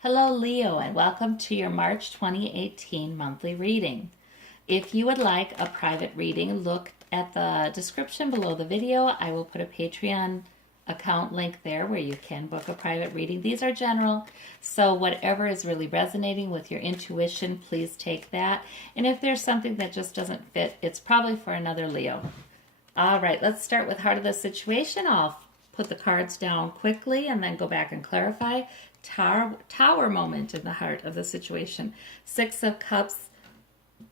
Hello, Leo, and welcome to your March 2018 monthly reading. If you would like a private reading, look at the description below the video. I will put a Patreon account link there where you can book a private reading. These are general, so whatever is really resonating with your intuition, please take that. And if there's something that just doesn't fit, it's probably for another Leo. All right, let's start with heart of the situation. I'll put the cards down quickly and then go back and clarify. Tower moment in the heart of the situation. Six of Cups,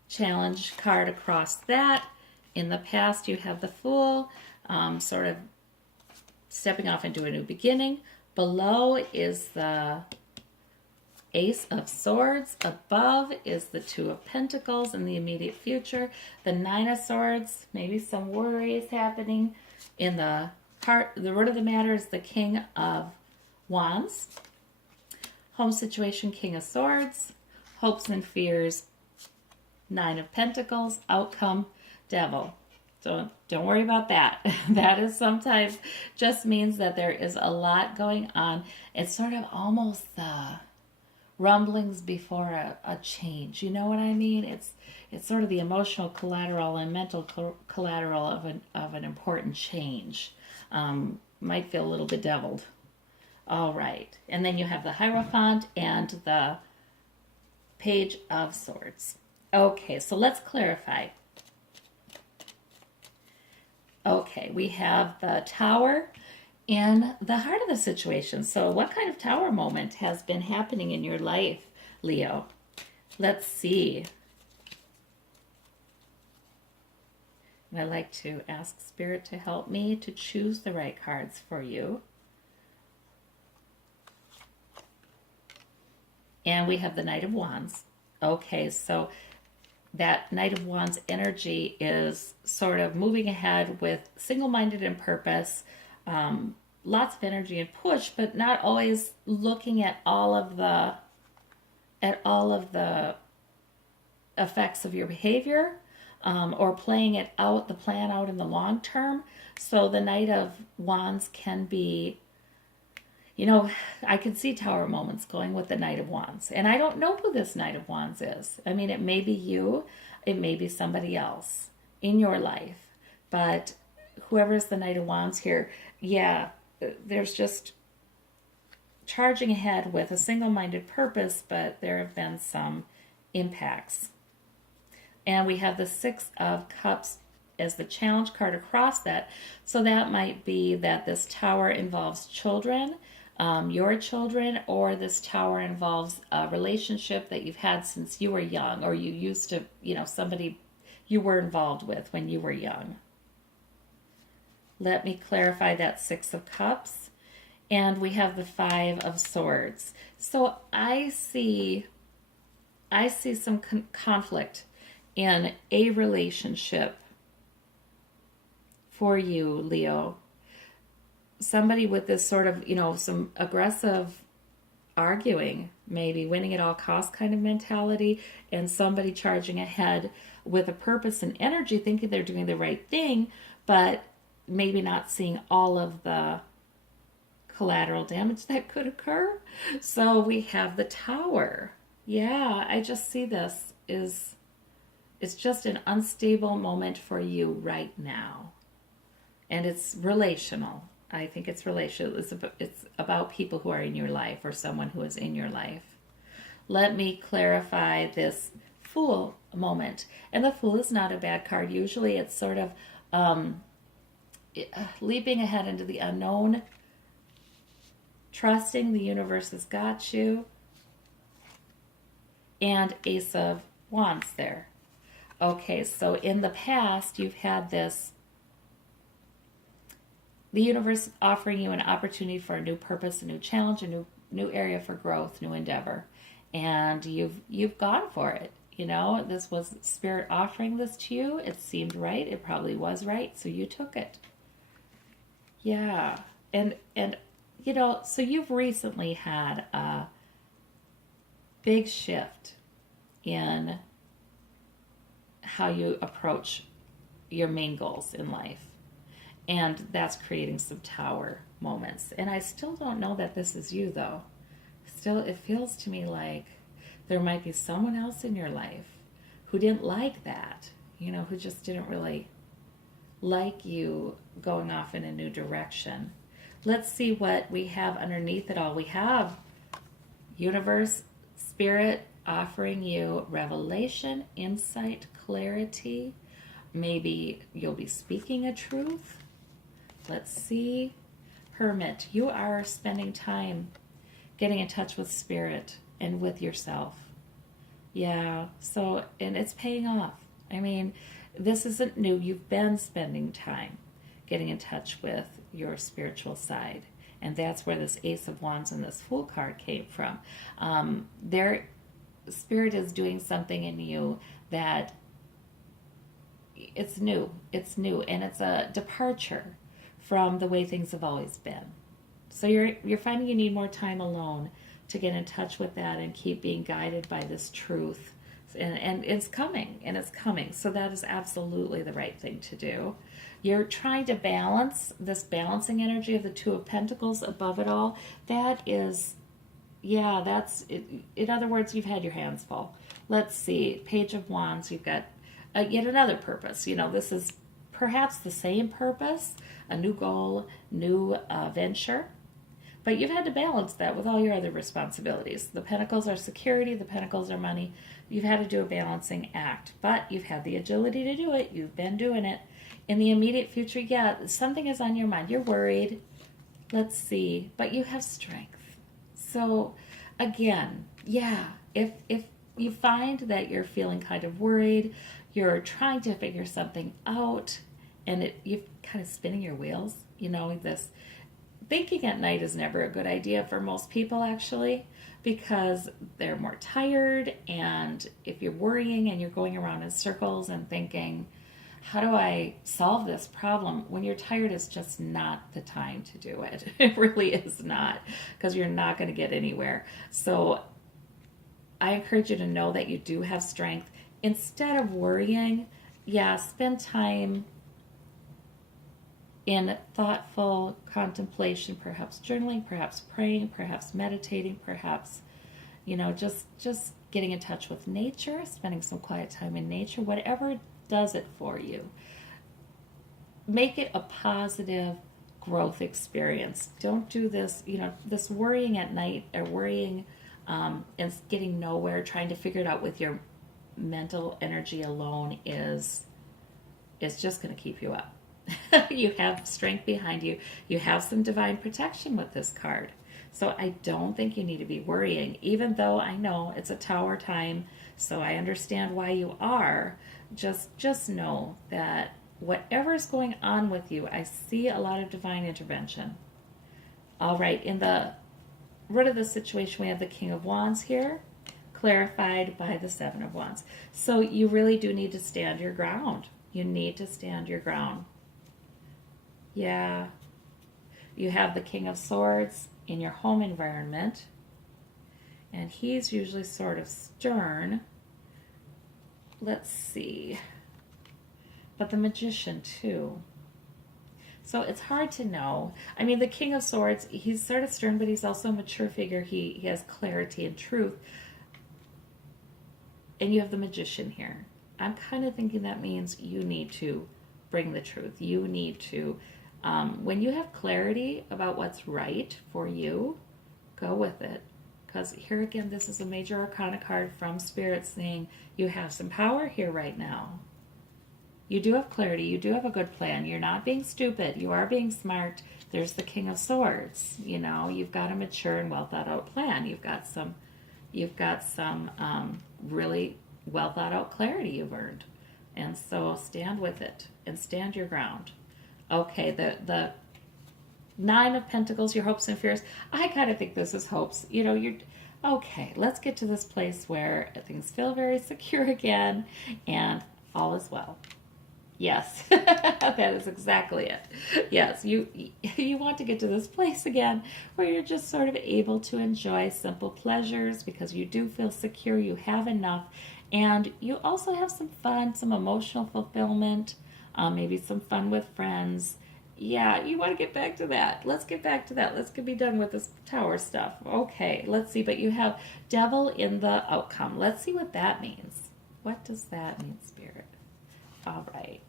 challenge card across that. In the past, you have the Fool, sort of stepping off into a new beginning. Below is the Ace of Swords. Above is the Two of Pentacles in the immediate future. The Nine of Swords, maybe some worries happening. In the heart, the root of the matter is the King of Wands. Home situation, King of Swords. Hopes and fears, Nine of Pentacles. Outcome, Devil. So don't worry about that. That is sometimes just means that there is a lot going on. It's sort of almost the rumblings before a change. You know what I mean? It's sort of the emotional collateral and mental collateral of an important change. Might feel a little bedeviled. All right. And then you have the Hierophant and the Page of Swords. Okay, so let's clarify. Okay, we have the Tower in the heart of the situation. So what kind of tower moment has been happening in your life, Leo? Let's see. And I like to ask Spirit to help me to choose the right cards for you. And we have the Knight of Wands. Okay, so that Knight of Wands energy is sort of moving ahead with single-minded and purpose, lots of energy and push, but not always looking at all of the effects of your behavior, or playing it out, the plan out in the long term. So the Knight of Wands can be, you know, I can see tower moments going with the Knight of Wands. And I don't know who this Knight of Wands is. I mean, it may be you, it may be somebody else in your life. But whoever's the Knight of Wands here, yeah, there's just charging ahead with a single-minded purpose, but there have been some impacts. And we have the Six of Cups as the challenge card across that. So that might be that this tower involves children, your children, or this tower involves a relationship that you've had since you were young, or you used to, somebody you were involved with when you were young. Let me clarify that Six of Cups. And we have the Five of Swords. So I see some conflict in a relationship for you, Leo. Somebody with this sort of, some aggressive arguing, maybe winning at all costs kind of mentality, and somebody charging ahead with a purpose and energy, thinking they're doing the right thing, but maybe not seeing all of the collateral damage that could occur. So we have the Tower. Yeah, I just see this it's just an unstable moment for you right now. And it's relational. I think it's relational. It's about people who are in your life or someone who is in your life. Let me clarify this Fool moment. And the Fool is not a bad card. Usually it's sort of leaping ahead into the unknown, trusting the universe has got you, and Ace of Wands there. Okay, so in the past, you've had the universe offering you an opportunity for a new purpose, a new challenge, a new area for growth, new endeavor, and you've gone for it. This was Spirit offering this to you. It seemed right. It probably was right, so you took it. Yeah, and so you've recently had a big shift in how you approach your main goals in life. And that's creating some tower moments. And I still don't know that this is you, though. Still, it feels to me like there might be someone else in your life who didn't like that, who just didn't really like you going off in a new direction. Let's see what we have underneath it all. We have universe, spirit offering you revelation, insight, clarity. Maybe you'll be speaking a truth. Let's see. Hermit, you are spending time getting in touch with spirit and with yourself. Yeah, so, and it's paying off. I mean, this isn't new. You've been spending time getting in touch with your spiritual side. And that's where this Ace of Wands and this Fool card came from. Their spirit is doing something in you that it's new. It's new, and it's a departure from the way things have always been. So you're finding you need more time alone to get in touch with that and keep being guided by this truth. And it's coming, and it's coming. So that is absolutely the right thing to do. You're trying to balance this balancing energy of the Two of Pentacles above it all. That is, yeah, that's, it. In other words, you've had your hands full. Let's see, Page of Wands, you've got yet another purpose. This is perhaps the same purpose, a new goal, new venture. But you've had to balance that with all your other responsibilities. The Pentacles are security, the Pentacles are money. You've had to do a balancing act, but you've had the agility to do it. You've been doing it. In the immediate future, yeah, something is on your mind. You're worried. Let's see. But you have strength. So, again, yeah, if you find that you're feeling kind of worried, you're trying to figure something out, and you're kind of spinning your wheels, this thinking at night is never a good idea for most people, actually, because they're more tired. And if you're worrying and you're going around in circles and thinking, how do I solve this problem? When you're tired, it's just not the time to do it. It really is not, because you're not going to get anywhere. So I encourage you to know that you do have strength. Instead of worrying, yeah, spend time in thoughtful contemplation, perhaps journaling, perhaps praying, perhaps meditating, perhaps, just getting in touch with nature, spending some quiet time in nature, whatever does it for you. Make it a positive growth experience. Don't do this, this worrying at night or worrying and getting nowhere, trying to figure it out with your mental energy alone is just going to keep you up. You have strength behind you. You have some divine protection with this card. So I don't think you need to be worrying, even though I know it's a Tower time, so I understand why you are. Just know that whatever's going on with you, I see a lot of divine intervention. All right, in the root of the situation, we have the King of Wands here, clarified by the Seven of Wands. So you really do need to stand your ground. You need to stand your ground. Yeah. You have the King of Swords in your home environment, and he's usually sort of stern. Let's see. But the Magician too. So it's hard to know. I mean, the King of Swords, he's sort of stern, but he's also a mature figure. He has clarity and truth. And you have the Magician here. I'm kind of thinking that means you need to bring the truth. You need to, when you have clarity about what's right for you, go with it. Because here again, this is a major arcana card from Spirit saying you have some power here right now. You do have clarity. You do have a good plan. You're not being stupid. You are being smart. There's the King of Swords. You've got a mature and well thought out plan. You've got some really well thought out clarity you've earned. And so stand with it and stand your ground. Okay, the Nine of Pentacles, your hopes and fears. I kind of think this is hopes. You're okay. Let's get to this place where things feel very secure again and all is well. Yes, that is exactly it. Yes, you want to get to this place again where you're just sort of able to enjoy simple pleasures because you do feel secure, you have enough, and you also have some fun, some emotional fulfillment, maybe some fun with friends, Yeah, you want to get back to that. Let's get back to that. Let's get be done with this tower stuff. Okay, let's see. But you have devil in the outcome. Let's see what that means. What does that mean, Spirit? All right.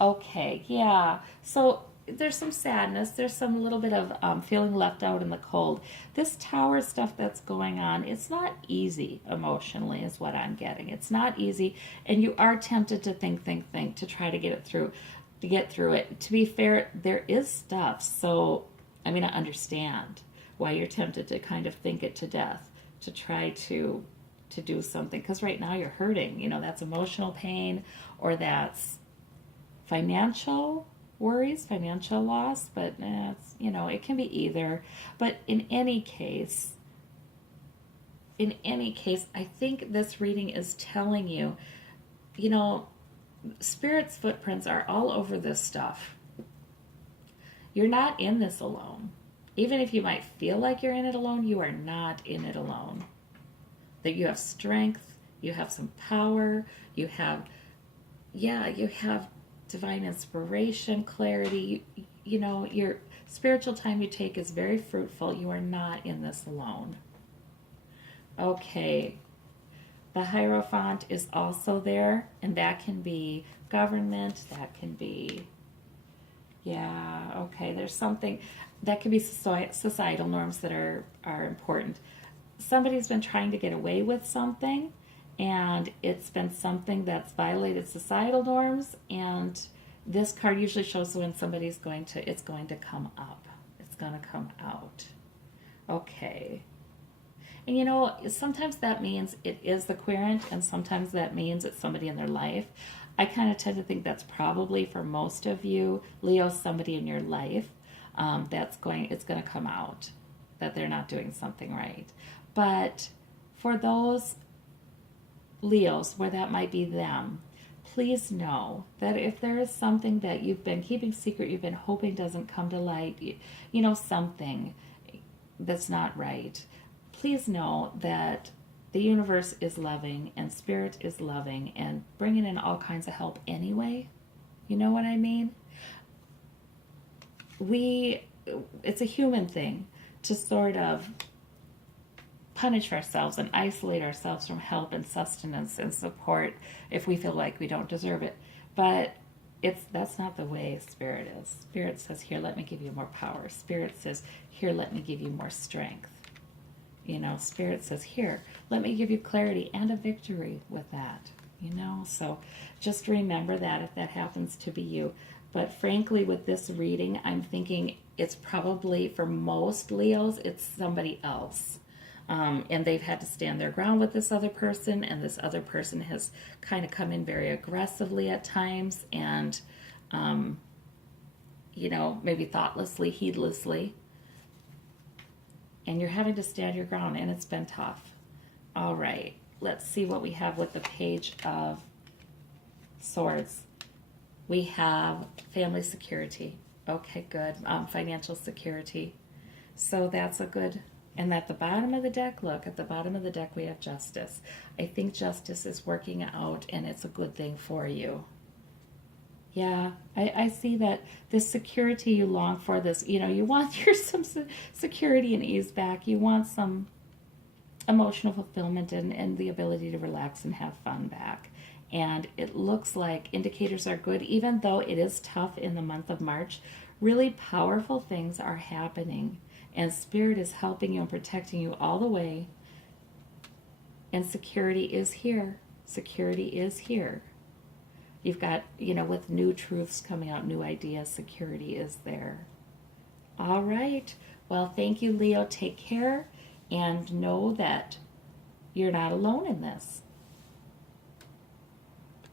Okay, yeah. So there's some sadness. There's some little bit of feeling left out in the cold. This tower stuff that's going on, it's not easy emotionally, is what I'm getting. It's not easy, and you are tempted to think to try to get it through, to get through it. To be fair, there is stuff. So, I mean, I understand why you're tempted to kind of think it to death, to try to do something, because right now you're hurting. You know, that's emotional pain, or that's financial worries, financial loss, but it's, you know, it can be either. But in any case, I think this reading is telling you, you know, Spirit's footprints are all over this stuff. You're not in this alone. Even if you might feel like you're in it alone, you are not in it alone. That you have strength, you have some power, you have, yeah, you have divine inspiration, clarity. You know, your spiritual time you take is very fruitful. You are not in this alone. Okay, the Hierophant is also there, and that can be government, that can be, yeah, okay, there's something, that can be societal norms that are important. Somebody's been trying to get away with something, and it's been something that's violated societal norms, and this card usually shows when somebody's it's going to come up. It's going to come out. Okay. And you know, sometimes that means it is the querent, and sometimes that means it's somebody in their life. I kind of tend to think that's probably for most of you, Leo, somebody in your life it's going to come out that they're not doing something right. But for those Leos where that might be them, please know that if there is something that you've been keeping secret, you've been hoping doesn't come to light, you know, something that's not right, please know that the universe is loving and Spirit is loving and bringing in all kinds of help anyway. You know what I mean? It's a human thing to sort of punish ourselves and isolate ourselves from help and sustenance and support if we feel like we don't deserve it. But that's not the way Spirit is. Spirit says, here, let me give you more power. Spirit says, here, let me give you more strength. You know, Spirit says, here, let me give you clarity and a victory with that. You know, so just remember that if that happens to be you. But frankly, with this reading, I'm thinking it's probably, for most Leos, it's somebody else. And they've had to stand their ground with this other person, and this other person has kind of come in very aggressively at times, and, you know, maybe thoughtlessly, heedlessly. And you're having to stand your ground, and it's been tough. All right, let's see what we have with the Page of Swords. We have family security. Okay, good. Financial security. So that's a good. And at the bottom of the deck, look, at the bottom of the deck we have justice. I think justice is working out, and it's a good thing for you. Yeah, I see that this security you long for, this, you know, you want some security and ease back. You want some emotional fulfillment and the ability to relax and have fun back. And it looks like indicators are good, even though it is tough in the month of March. Really powerful things are happening, and Spirit is helping you and protecting you all the way. And security is here. Security is here. You've got, you know, with new truths coming out, new ideas, security is there. All right. Well, thank you, Leo. Take care, and know that you're not alone in this.